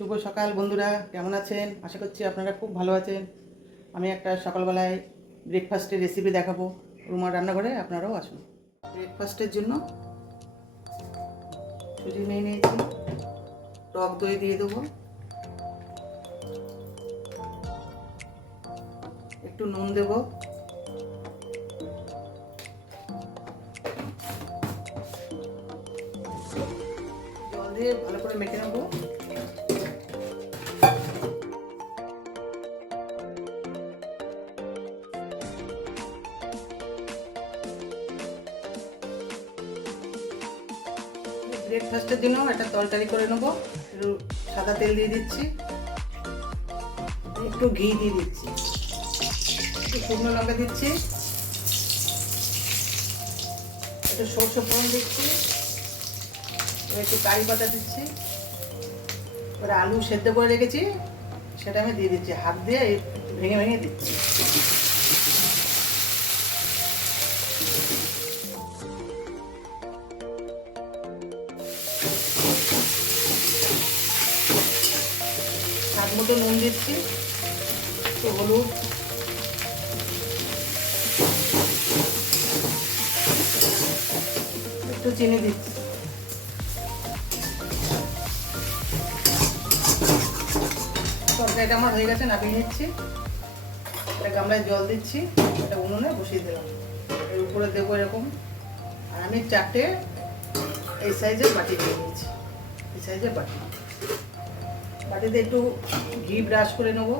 শুভ সকাল বন্ধুরা, কেমন আছেন? আশা করছি আপনারা খুব ভালো আছেন। আমি একটা সকালবেলায় ব্রেকফাস্টের রেসিপি দেখাবো। রুমার রান্নাঘরে আপনারাও আসুন। ব্রেকফাস্টের জন্য সুজি নিয়ে নিয়েছি। টক দই দিয়ে দেবো। একটু নুন দেবো। জল দিয়ে ভালো করে মেখে নেব। ব্রেকফাস্টের জন্য একটা তরকারি করে নেব। একটু সাদা তেল দিয়ে দিচ্ছি। একটু ঘি দিয়ে দিচ্ছি। একটু শুকনো লঙ্কা দিচ্ছি। একটু সর্ষে ফোড়ন দিচ্ছি। একটু কারি পাতা দিচ্ছি। এবার আলু সেদ্ধ করে রেখেছি। সেটা আমি দিয়ে দিচ্ছি। হাত দিয়ে ভেঙে ভেঙে দিচ্ছি। মতো নুন দিচ্ছি, একটু হলুদ। একটু চিনি দিচ্ছি। তরকারিটা আমার হয়ে গেছে, নামিয়ে নিচ্ছি। একটা গামলায় জল দিচ্ছি এটা উনুনে বসিয়ে দিলাম। এর উপরে দেবো এরকম। আর আমি চারটে এই সাইজের বাটি দিয়ে নিয়েছি। এই সাইজের বাটি। বাটিতে একটু ঘি ব্রাশ করে নেব।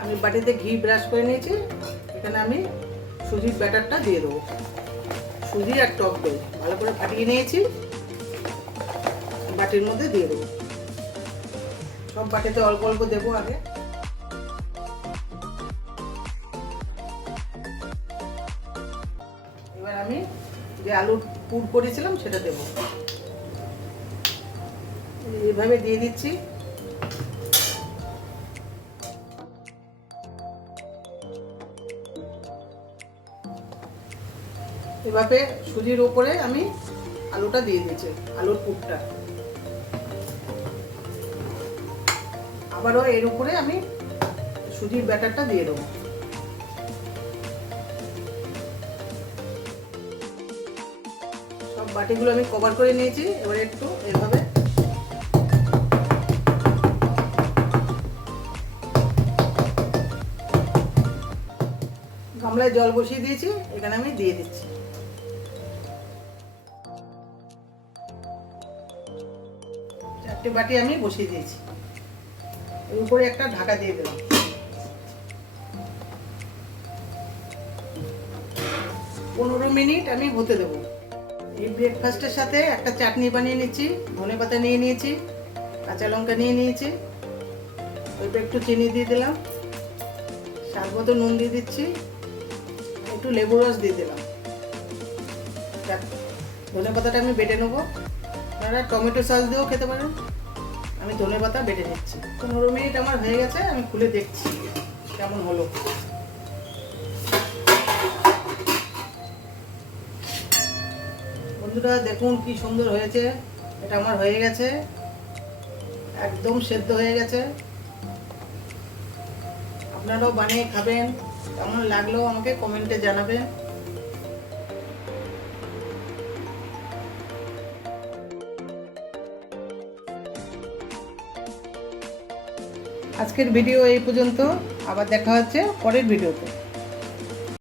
আমি বাটিতে ঘি ব্রাশ করে নিয়েছি। এখানে আমি সুজির ব্যাটারটা দিয়ে দেবো। সুজি আর টক দই, ভালো করে ফাটিয়ে নিয়েছি। বাটির মধ্যে দিয়ে দেবো। সব বাটিতে অল্প অল্প দেবো আগে। এবার আমি যে আলুর পুর করেছিলাম সেটা দেবো। এইভাবে দিয়ে দিচ্ছি। এভাবে সুজির ওপরে আমি আলুটা দিয়ে দিচ্ছি আলুর পুরটা। আবারও এর উপরে আমি সুজির ব্যাটারটা দিয়ে দেবো। বাটিগুলো আমি কভার করে নিয়েছি, এবার একটু এভাবে। গামলায় জল বসিয়ে দিয়েছি, এখানে আমি দিয়ে দিচ্ছি। চারটে বাটি আমি বসিয়ে দিয়েছি। এর উপরে একটা ঢাকা দিয়ে দিলাম। পনেরো মিনিট আমি হতে দেবো। এই ব্রেকফাস্টের সাথে একটা চাটনি বানিয়ে নিচ্ছি, ধনে পাতা নিয়ে নিয়েছি, কাঁচা লঙ্কা নিয়ে নিয়েছি ওইটা একটু চিনি দিয়ে দিলাম, স্বাদ মতো নুন দিয়ে দিচ্ছি, একটু লেবু রস দিয়ে দিলাম। ধনে পাতাটা আমি বেটে নেব। আপনারা টমেটো সস দিয়েও খেতে পারেন। আমি ধনে পাতা বেটে নিচ্ছি। পনেরো মিনিট আমার হয়ে গেছে, আমি খুলে দেখছি কেমন হলো। বন্ধুরা, দেখুন কি সুন্দর হয়েছে। এটা আমার হয়ে গেছে। একদম সেদ্ধ হয়ে গেছে। আপনারাও বানিয়ে খাবেন। কেমন লাগল আমাকে কমেন্টে জানাবেন। আজকের ভিডিও এই পর্যন্ত। আবার দেখা হচ্ছে পরের ভিডিওতে।